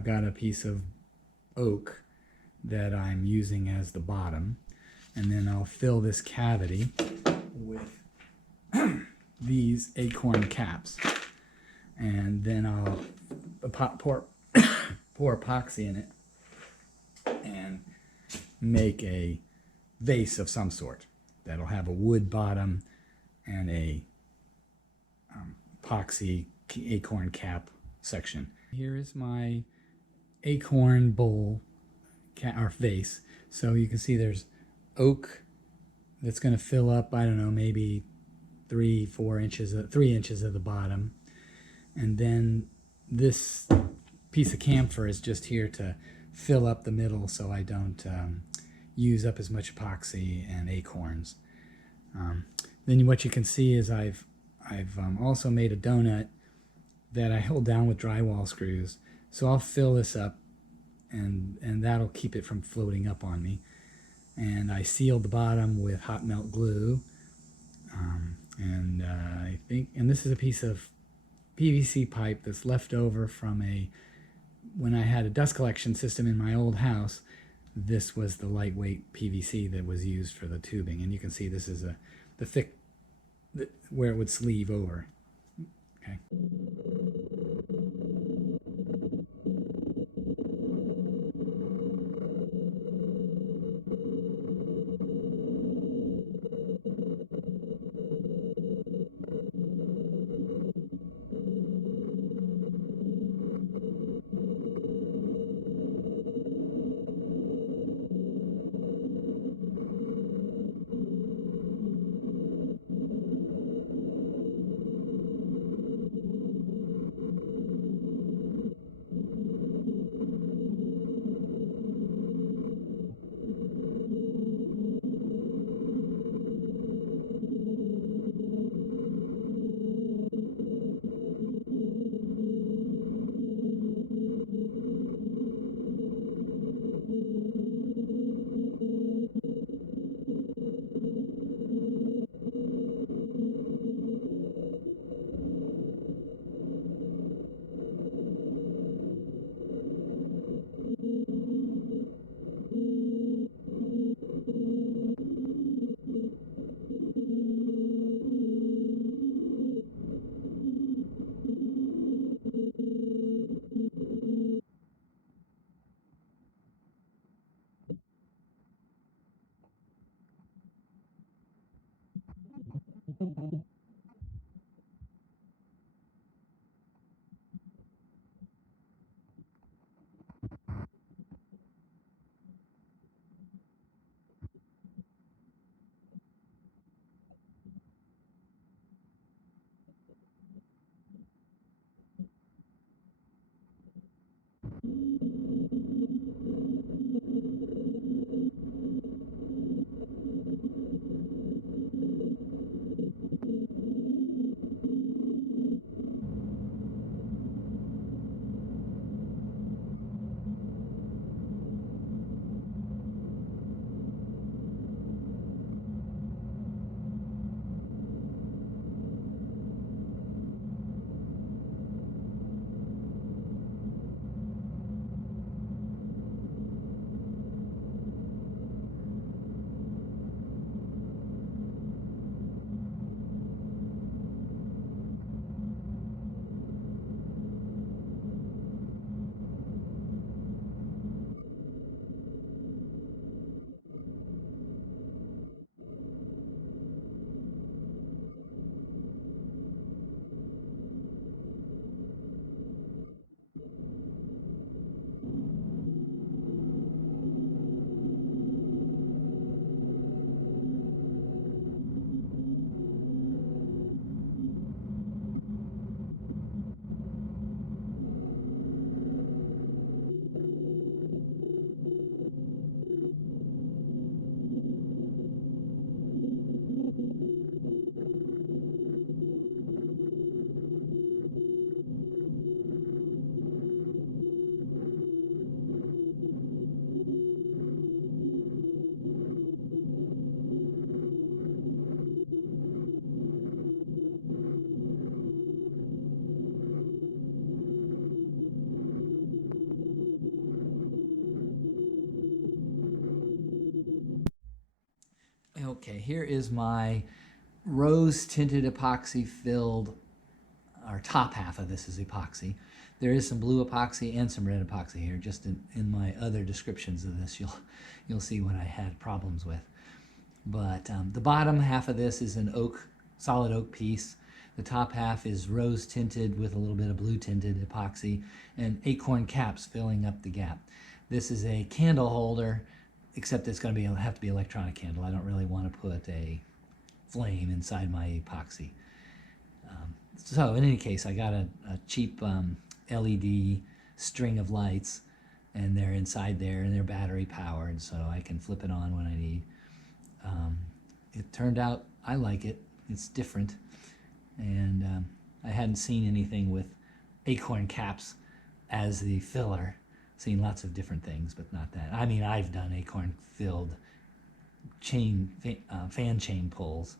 I've got a piece of oak that I'm using as the bottom, and then I'll fill this cavity with these Acorn caps, and then I'll pour epoxy in it and make a vase of some sort that'll have a wood bottom and a epoxy acorn cap section. Here is my acorn bowl or vase. So you can see there's oak that's going to fill up, I don't know, maybe 3 inches of the bottom, and then this piece of camphor is just here to fill up the middle so I don't use up as much epoxy and acorns. Then what you can see is I've also made a donut that I hold down with drywall screws. So I'll fill this up, and that'll keep it from floating up on me. And I sealed the bottom with hot melt glue. I think this is a piece of PVC pipe that's left over from when I had a dust collection system in my old house. This was the lightweight PVC that was used for the tubing, and you can see this is the thick where it would sleeve over. Okay. Okay, here is my rose tinted epoxy filled, our top half of this is epoxy. There is some blue epoxy and some red epoxy here. Just in my other descriptions of this, you'll see what I had problems with. But the bottom half of this is an solid oak piece. The top half is rose tinted with a little bit of blue tinted epoxy, and acorn caps filling up the gap. This is a candle holder, except it's going to have to be electronic candle. I don't really want to put a flame inside my epoxy. So in any case, I got a cheap LED string of lights, and they're inside there, and they're battery powered, so I can flip it on when I need. It turned out I like it. It's different, and I hadn't seen anything with acorn caps as the filler. Seen lots of different things, but not that. I mean, I've done acorn filled fan chain pulls,